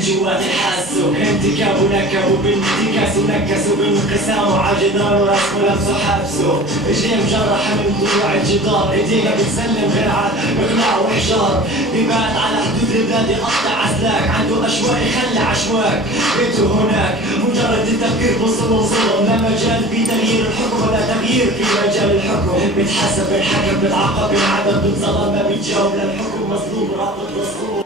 جوات الحاسو انتكاب ونكب وبانتكاس ونكس وبانقسام وعجدان ورسم ولبسه حبسه اجري مجرح من طلوع الجدار ايدينا بتسلم غير عاد اقلاع وحجار بيبات على حدود البلاد يقطع عسلاك عنده اشواق يخلي عشواك بيته هناك مجرد التفكير بوصل وظلم لا مجال في تغيير الحكم ولا تغيير في مجال الحكم بتحسب بالحكم بتعاقب بالعدم بتظلم ما بيتجاوب للحكم مظلوم رابط مظلوم.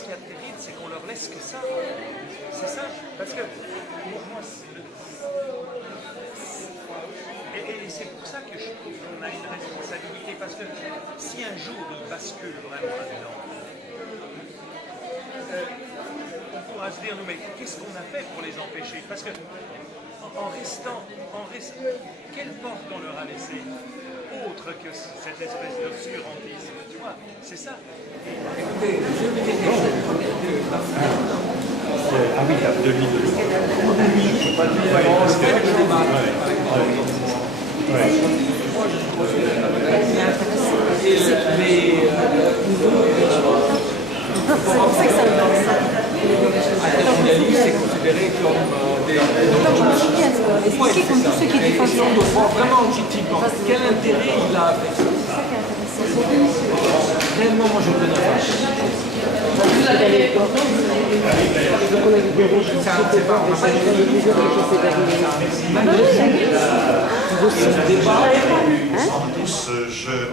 Ce qui est terrible, c'est qu'on leur laisse que ça. C'est ça. Parce que pour moi, et c'est pour ça que je trouve qu'on a une responsabilité. Parce que si un jour ils basculent vraiment là-dedans, on pourra se dire, nous, mais qu'est-ce qu'on a fait pour les empêcher? Parce que en restant, quelle porte on leur a laissé autre que cette espèce d'obscurantisme, tu vois, c'est ça. Écoutez, je vais dire quelque chose. Ah oui, de l'huile de c'est considéré comme des... Expliquer comme tous ceux qui défendent. On doit voir vraiment objectivement quel intérêt il a avec ça. Réellement, moi je le donne pas.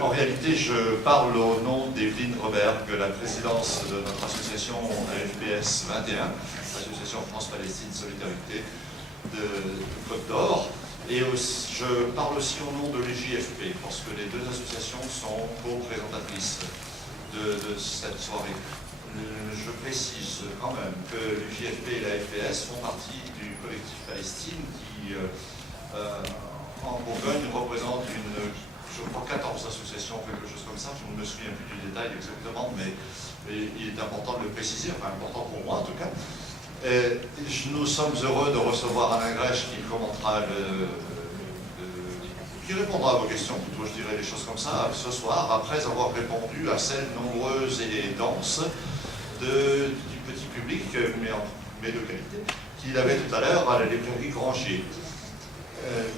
En réalité, je parle au nom d'Evelyne Robert, la présidence de notre association AFPS 21, Association France-Palestine Solidarité de Côte d'Or. Et je parle aussi au nom de l'EJFP, parce que les deux associations sont co-présentatrices de cette soirée. Je précise quand même que l'EJFP et la FPS font partie du collectif Palestine qui, en Bourgogne, représente je crois 14 associations, quelque chose comme ça, je ne me souviens plus du détail exactement, mais il est important de le préciser, enfin important pour moi en tout cas. Nous sommes heureux de recevoir Alain Grèche qui commentera qui répondra à vos questions, plutôt je dirais les choses comme ça, ce soir, après avoir répondu à celles nombreuses et denses du petit public, mais de qualité, qu'il avait tout à l'heure à la librairie Granger.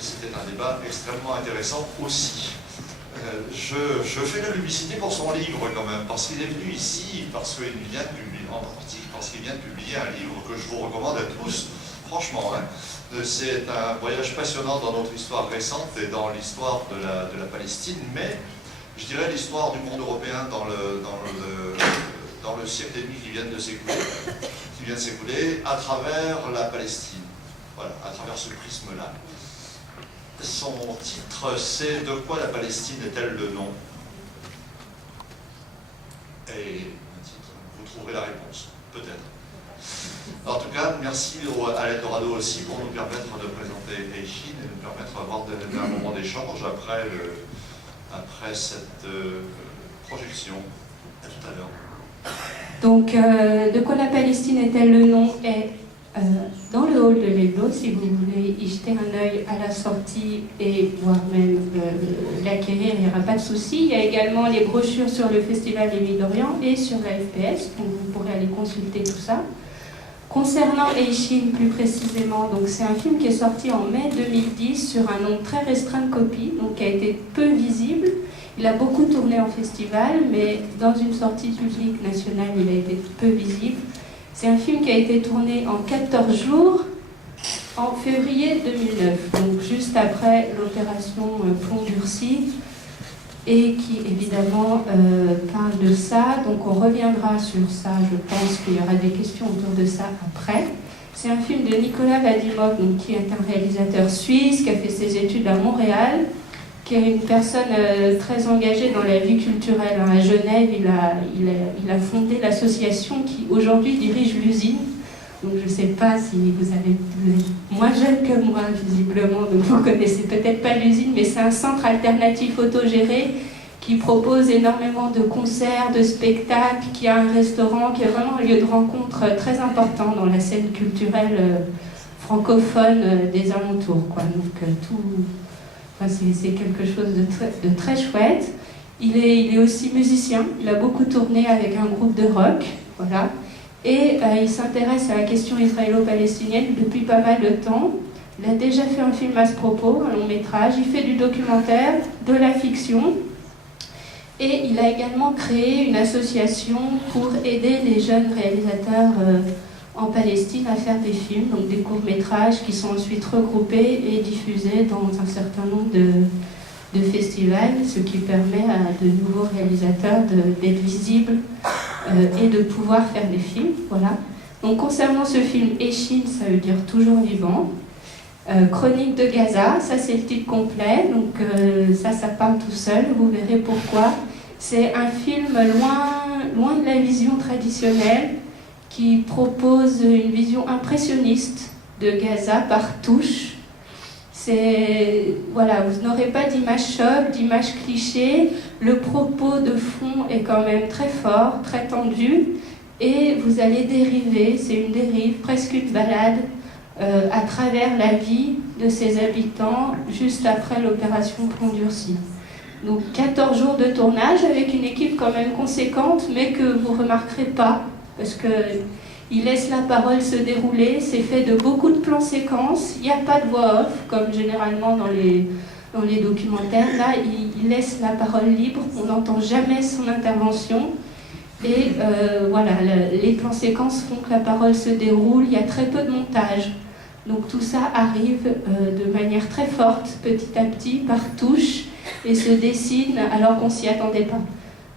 C'était un débat extrêmement intéressant aussi. Je fais la publicité pour son livre quand même, parce qu'il est venu ici, parce qu'il vient de publier, en partie, parce qu'il vient de publier un livre que je vous recommande à tous, franchement. Hein. C'est un voyage passionnant dans notre histoire récente et dans l'histoire de la Palestine, mais je dirais l'histoire du monde européen dans le siècle et demi qui vient de s'écouler, à travers la Palestine. Voilà, à travers ce prisme-là. Son titre, c'est « De quoi la Palestine est-elle le nom ?» Et un titre, vous trouverez la réponse, peut-être. En tout cas, merci à l'Eldorado aussi pour nous permettre de présenter Eichin et nous permettre d'avoir un moment d'échange après cette projection. À tout à l'heure. Donc, De quoi la Palestine est-elle le nom est dans le hall de l'Eldo, si vous voulez y jeter un œil à la sortie et voire même l'acquérir, il n'y aura pas de souci. Il y a également les brochures sur le Festival des Nuits d'Orient et sur la FPS, donc vous pourrez aller consulter tout ça. Concernant Eichin plus précisément, donc c'est un film qui est sorti en mai 2010 sur un nombre très restreint de copies, donc qui a été peu visible. Il a beaucoup tourné en festival, mais dans une sortie publique nationale, il a été peu visible. C'est un film qui a été tourné en 14 jours en février 2009, donc juste après l'opération Plomb durci, et qui évidemment parle de ça. Donc on reviendra sur ça, je pense qu'il y aura des questions autour de ça après. C'est un film de Nicolas Vadimov, donc, qui est un réalisateur suisse, qui a fait ses études à Montréal, qui est une personne très engagée dans la vie culturelle. À Genève, il a fondé l'association qui aujourd'hui dirige l'usine. Donc je ne sais pas si vous êtes moins jeune que moi, visiblement, donc vous ne connaissez peut-être pas l'usine, mais c'est un centre alternatif autogéré qui propose énormément de concerts, de spectacles, qui a un restaurant, qui est vraiment un lieu de rencontre très important dans la scène culturelle francophone des alentours, quoi. Donc c'est quelque chose de très chouette. Il est aussi musicien, il a beaucoup tourné avec un groupe de rock, voilà. Et il s'intéresse à la question israélo-palestinienne depuis pas mal de temps. Il a déjà fait un film à ce propos, un long métrage. Il fait du documentaire, de la fiction. Et il a également créé une association pour aider les jeunes réalisateurs en Palestine à faire des films, donc des courts-métrages qui sont ensuite regroupés et diffusés dans un certain nombre de festivals, ce qui permet à de nouveaux réalisateurs d'être visibles et de pouvoir faire des films. Voilà. Donc concernant ce film, Eshin, ça veut dire toujours vivant. Chronique de Gaza, ça c'est le titre complet, donc ça parle tout seul, vous verrez pourquoi. C'est un film loin de la vision traditionnelle, qui propose une vision impressionniste de Gaza par touche. Voilà, vous n'aurez pas d'image choc, d'image cliché. Le propos de fond est quand même très fort, très tendu, et vous allez dériver, c'est une dérive, presque une balade, à travers la vie de ses habitants juste après l'opération Plomb durci. Donc 14 jours de tournage avec une équipe quand même conséquente, mais que vous ne remarquerez pas, parce qu'il laisse la parole se dérouler, c'est fait de beaucoup de plans séquences, il n'y a pas de voix off, comme généralement dans les documentaires. Là, il laisse la parole libre, on n'entend jamais son intervention. Et voilà, les plans séquences font que la parole se déroule, il y a très peu de montage. Donc tout ça arrive de manière très forte, petit à petit, par touche, et se dessine alors qu'on ne s'y attendait pas.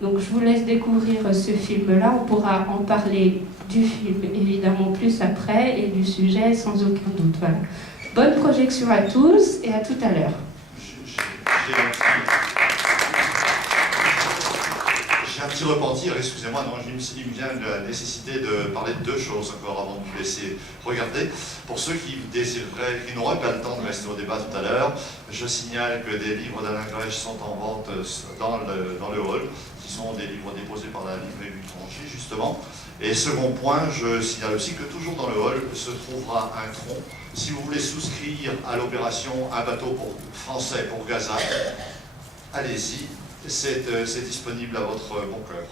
Donc je vous laisse découvrir ce film-là, on pourra en parler du film évidemment plus après, et du sujet sans aucun doute. Voilà. Bonne projection à tous, et à tout à l'heure. J'ai un petit repentir, excusez-moi, non, il me vient la nécessité de parler de deux choses encore avant de vous laisser regarder. Pour ceux qui n'auraient pas le temps de rester au débat tout à l'heure, je signale que des livres d'Alain Grèche sont en vente dans le hall, qui sont des livres déposés par la librairie du Tranché, justement. Et second point, je signale aussi que toujours dans le hall se trouvera un tronc. Si vous voulez souscrire à l'opération Un bateau français pour Gaza, allez-y, c'est disponible à votre bon cœur.